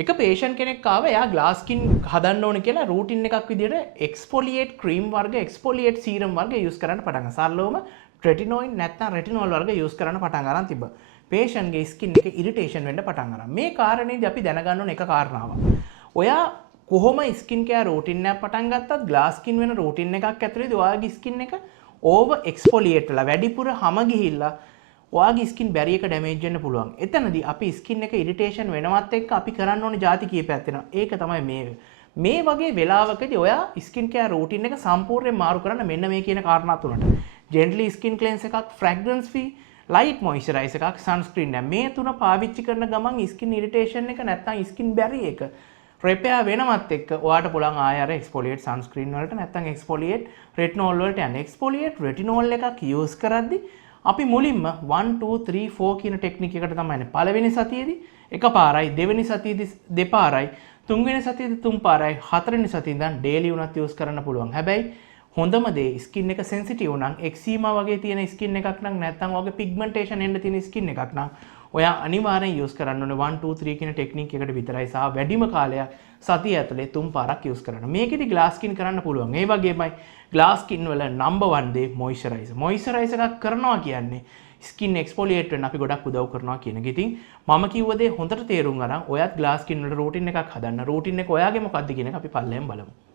එක පේෂන් කෙනෙක් ආව එයා ග්ලාස් ස්කින් හදන්න ඕන කියලා රූටින් එකක් විදිහට එක්ස්ෆෝලියේට් ක්‍රීම් වර්ග එක්ස්ෆෝලියේට් සීරම් වර්ග යූස් කරන්න පටන් ගත්තා. සරලවම ට්‍රෙටිනොයින් නැත්නම් රෙටිනෝල් වර්ග යූස් කරන්න පටන් ගන්න තිබ්බා. පේෂන්ගේ ස්කින් එක ඉරිටේෂන් වෙන්න පටන් ගන්නවා. මේ කාරණේදී අපි දැනගන්න ඕන එක කාරණාවක්. ඔයා කොහොම ස්කින් කෙයාර් රූටින් එකක් පටන් ගත්තත් ග්ලාස් ස්කින් වෙන රූටින් එකක් ඇතුළේදී ඔයාගේ ස්කින් එක ඕවර් එක්ස්ෆෝලියේට් වෙලා වැඩිපුර හැම ගිහිල්ලා ඔයාගේ ස්කින් බැරියර් එක ඩැමේජ් වෙන්න පුළුවන්. එතනදී අපි ස්කින් එක ඉරිටේෂන් වෙනවත් එක්ක අපි කරන්න ඕනේ ಜಾති කීපයක් තියෙනවා. ඒක තමයි මේ වගේ වෙලාවකදී ඔයා ස්කින් කෙයාර් රූටින් එක සම්පූර්ණයෙන් මාරු කරන්න මෙන්න මේ කියන කාරණා තුනට. ජෙන්ටලි ස්කින් ක්ලෙන්ස් එකක්, ෆ්‍රැග්‍රන්ස් ෆ්‍රී, ලයිට් මොයිස්චරයිසර් එකක්, සන්ස්ක්‍රීන් එක. මේ තුන පාවිච්චි කරන ගමන් ස්කින් ඉරිටේෂන් එක නැත්නම් ස්කින් බැරියර් එක රිපෙයාර් වෙනවත් එක්ක ඔයාට පුළුවන් ආයෙ අර එක්ස්ෆෝලියේට් සන්ස්ක්‍රීන් වලට නැත්නම් එක්ස්ෆෝලියේට් රෙටිනෝල් වලට යන්න. එක්ස්ෆෝලියේට් රෙටිනෝල් එකක් යූස් කරද්දී අපි මුලින්ම 1 2 3 4 කියන ටෙක්නික් එකට තමයි යන්නේ. පළවෙනි සතියේදී එකපාරයි, දෙවෙනි සතියේදී දෙපාරයි, තුන්වෙනි සතියේදී තුන් පාරයි, හතරවෙනි සතියේ ඉඳන් ඩේලි උනත් යූස් කරන්න පුළුවන්. හැබැයි හොඳම දේ ස්කින් එක සෙන්සිටිව් නම්, එක්සීමා වගේ තියෙන ස්කින් එකක් නම් නැත්නම් ඔයගේ පිග්මන්ටේෂන් එන්න තියෙන ස්කින් එකක් නම් ඔයා අනිවාර්යෙන් යූස් කරන්න ඕනේ 1 2 3 කියන ටෙක්නික් එකට විතරයි සහ වැඩිම කාලයක් සතිය ඇතුලේ 3 පාරක් යූස් කරන්න. මේකෙදි ග්ලාස් ස්කින් කරන්න පුළුවන්. ඒ වගේමයි ග්ලාස් ස්කින් වල නම්බර් 1 දේ මොයිස්චරයිසර්. මොයිස්චරයිසර් එකක් කරනවා කියන්නේ ස්කින් එක්ස්ෆෝලියේට් වෙන්න අපි ගොඩක් උදව් කරනවා කියන එක. ඉතින් මම කිව්ව දේ හොඳට තේරුම් ගන්න ඔයත් ග්ලාස් ස්කින් වල රූටින් එකක් හදන්න. රූටින් එක ඔයාගේ මොකක්ද කියන එක අපි පල්ලෙන් බලමු.